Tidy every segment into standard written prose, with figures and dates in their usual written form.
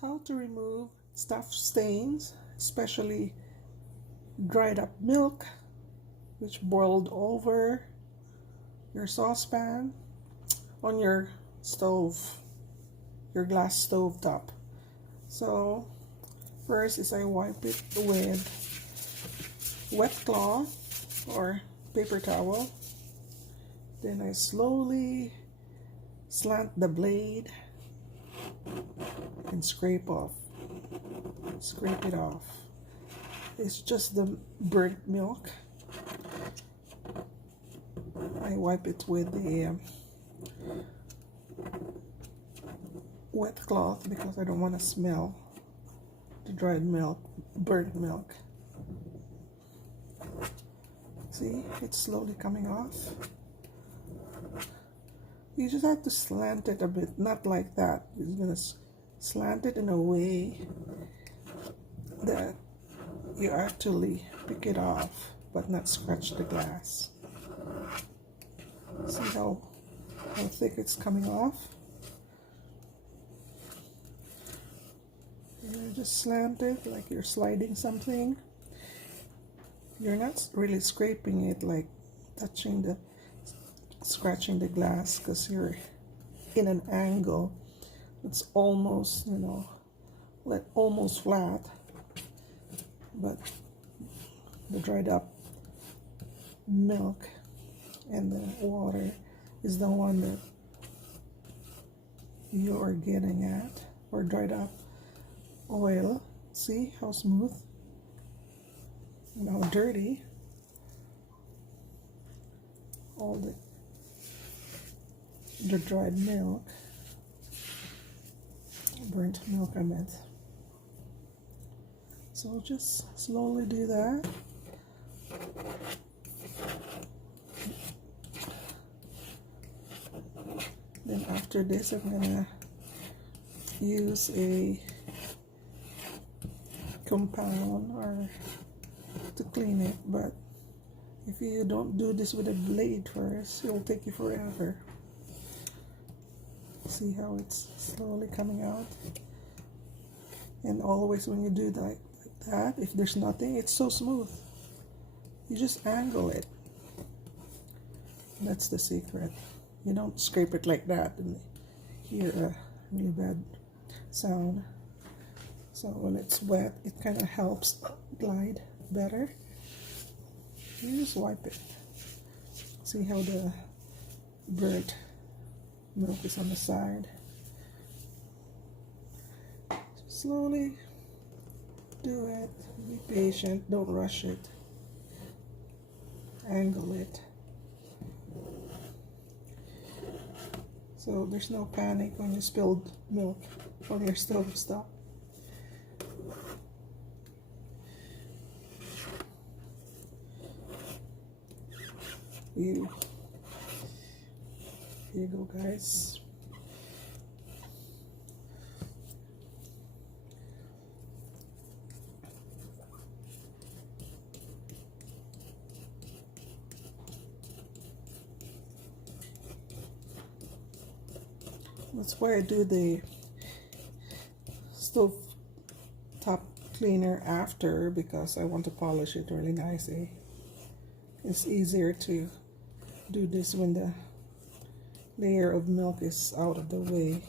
How to remove stuff stains, especially dried up milk which boiled over your saucepan on your stove, your glass stove top. So first is I wipe it with wet cloth or paper towel. Then I slowly slant the blade and scrape it off. It's just the burnt milk. I wipe it with the wet cloth because I don't want to smell the dried milk, burnt milk. See, it's slowly coming off. You just have to slant it a bit, not like that. You're gonna slant it in a way that you actually pick it off but not scratch the glass. See how thick it's coming off? You just slant it like you're sliding something. You're not really scraping it like scratching the glass, because you're in an angle. It's almost, like almost flat, but the dried up milk and the water is the one that you are getting at, or dried up oil. See how smooth and how dirty all the dried milk, burnt milk I meant. So just slowly do that. Then after this, I'm gonna use a compound or to clean it, but if you don't do this with a blade first, it'll take you forever. See how it's slowly coming out? And always when you do like that, if there's nothing, it's so smooth. You just angle it. That's the secret. You don't scrape it like that and hear a really bad sound. So when it's wet, it kind of helps glide better. You just wipe it. See how the burnt milk is on the side. Slowly do it. Be patient. Don't rush it. Angle it. So there's no panic when you spilled milk on your stove top. Here you go, guys. That's why I do the stove top cleaner after, because I want to polish it really nicely. It's easier to do this when the layer of milk is out of the way.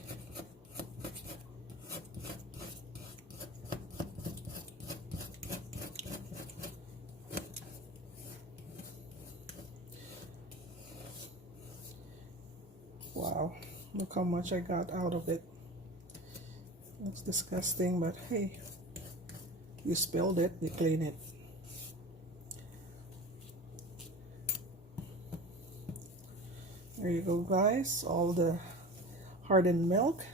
Wow, look how much I got out of it. That's disgusting, but hey, you spilled it, you clean it. There you go, guys. All the hardened milk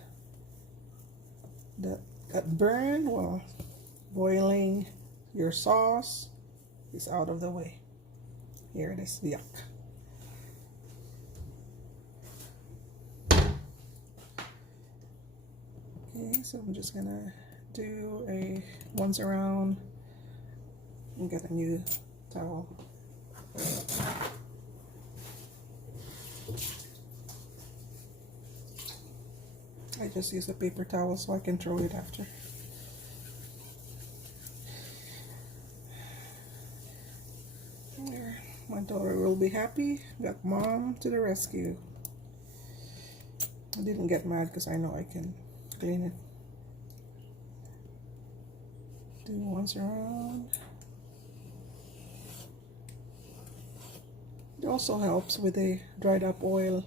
that got burned while boiling your sauce is out of the way. Here it is. Yuck. Okay, so I'm just gonna do a once around and get a new towel. I just use a paper towel so I can throw it after. There. My daughter will be happy. Got mom to the rescue. I didn't get mad because I know I can clean it. Do once around. It also helps with a dried up oil.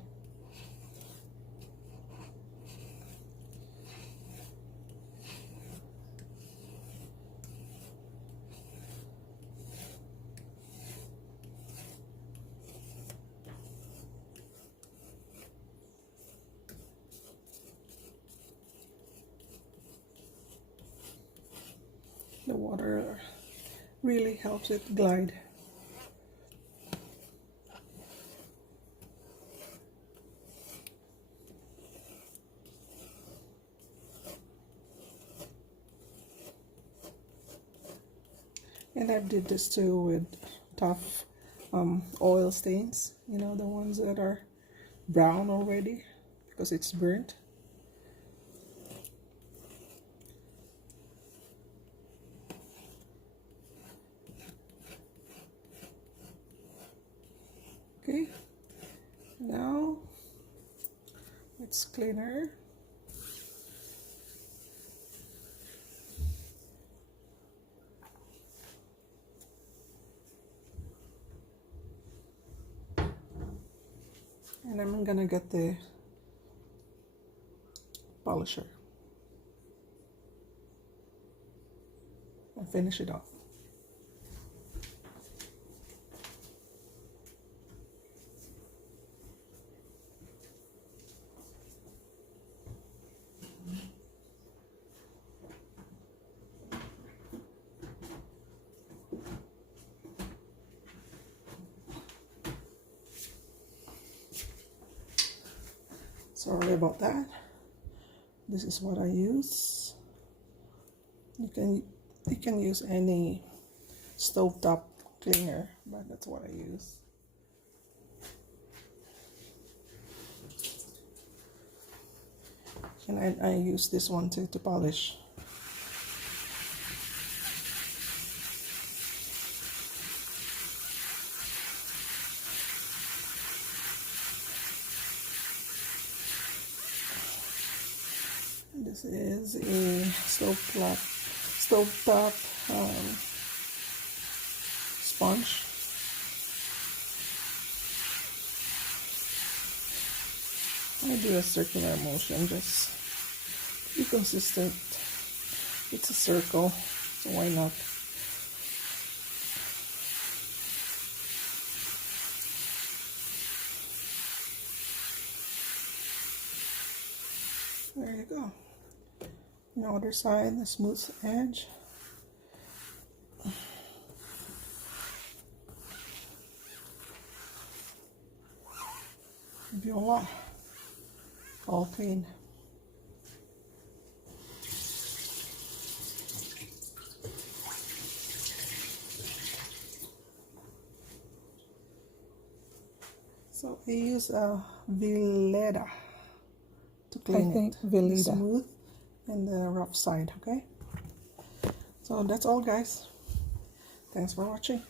The water really helps it glide. And I did this too with tough oil stains, you know, the ones that are brown already because it's burnt. Okay, now let's clean her. And I'm gonna get the polisher and finish it off. Sorry about that. This is what I use. You can use any stovetop cleaner, but that's what I use. And I use this one too to polish. This is a stovetop sponge. I do a circular motion, just be consistent. It's a circle, so why not? There you go. On the other side, the smooth edge. Voila, all clean. So I use a Veleda to clean it. The smooth and the rough side, okay? So that's all, guys. Thanks for watching.